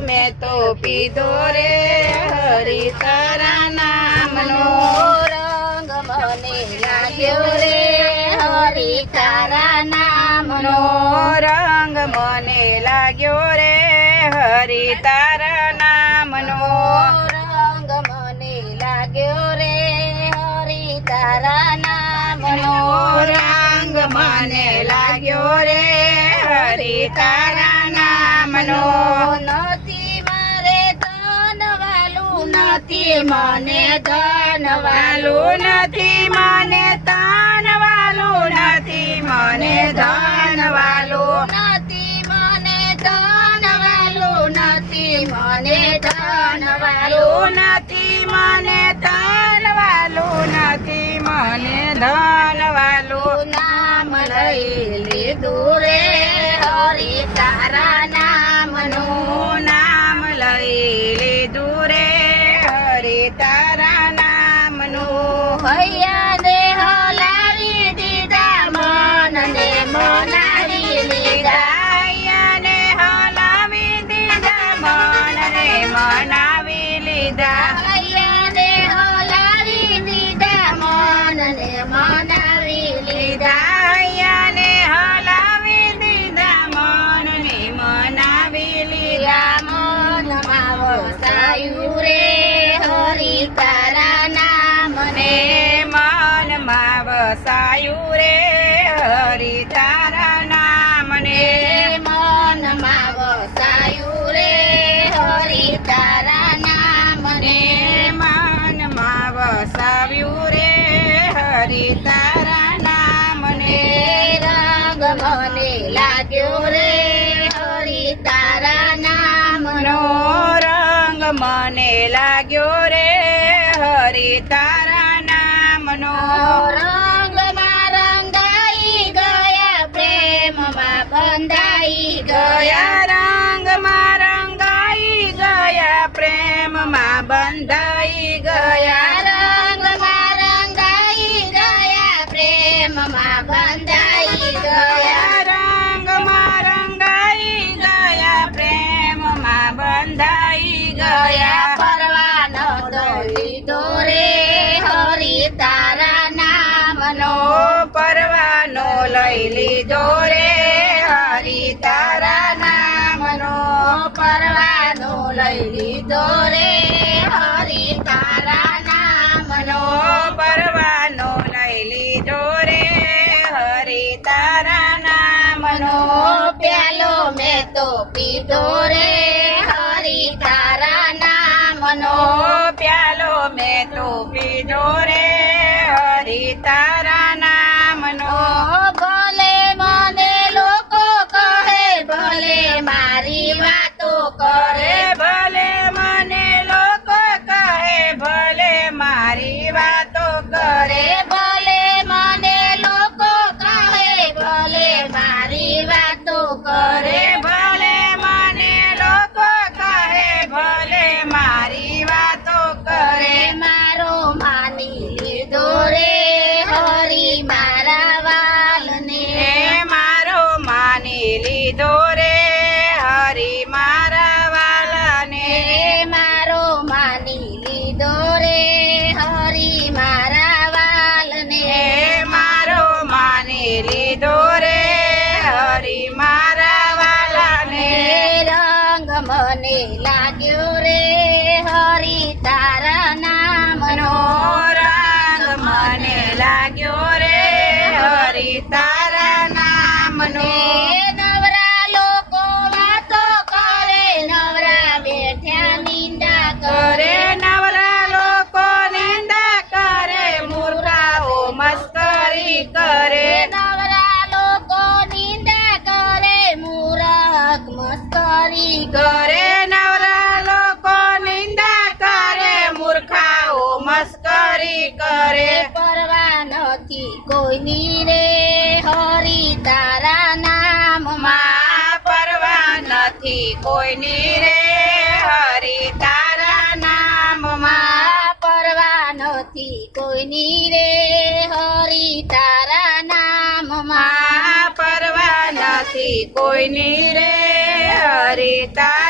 મેં તો પીધો રે હરી તારા નામનો રંગ મને લાગ્યો રે હરી તારા નામનો રંગ મને લાગ્યો રે હરી તારા નામનો રંગ મને લાગ્યો રે હરી તારા નામનો રંગ મને લાગ્યો રે હરી તારા નામનો નથી મને ધન વાલું નથી, મને તાન વાલું નથી, મને ધન વાલું નથી, મને ધન વાલું નથી, મને ધન વાલું વાલું નથી, મને ધન વાલું નથી, મને ધન વાલું નામ લઈ લીધું રે હરી તારા નામનું. તારા નામનો હૈયા ને હલાવી દીધા મનને મનાવી લીધા. દાયાને હલાવી દીધા મનને મનાવી લીધા. હૈયા ને હલાવી દીધા મનને મનાવી લીધા. દાયાને હલાવી દીધા મનને મનાવી લીધા. મનમાં વસાયું રે. હરી તારા નામને મનમાં વસાયું રે. હરિ તારા નામને મનમાં વસાયું રે. હરી તારા નામને મનમાં વસાવ્યું રે. હરિ તારા નામને રંગ મને લાગ્યો રે. હરી તારા નામનો રંગ મને લાગ્યો તારા નામનો. રંગમાં રંગાઈ ગયા પ્રેમમાં બંધાઈ ગયા રંગમાં રંગાઈ ગયા પ્રેમમાં બંધાઈ ગયા? રંગમાં રંગાઈ ગયા પ્રેમમાં બંધાઈ ગયા? લઈ લીધો રે હરિ તારા નામનો પરવાનો લઈ લીધો રે હરી તારા નામનો પરવાનો લઈ લીધો રે હરિ તારા નામનો પ્યાલો મેં તો પીધો રે હરી તારા નામનો પ્યાલો મેં તો પીધો રે હરી તારા મારી વાતો કરે. મારો માની લીધો રે હરી મારા વાલને. મારો માની લીધો રે હરી મારા વાલને. મારો માની લીધો રે હરી મારા વાલને. મારો માની લીધો રે હરિ મારા વાલને. રંગ મને લાગ્યો રે કોઈની રે હરી તારા નામમાં પરવા નથી. કોઈની રે હરી તારા નામમાં પરવા નથી. કોઈની રે હરી તારા નામમાં પરવા નથી. કોઈની રે હરી તારા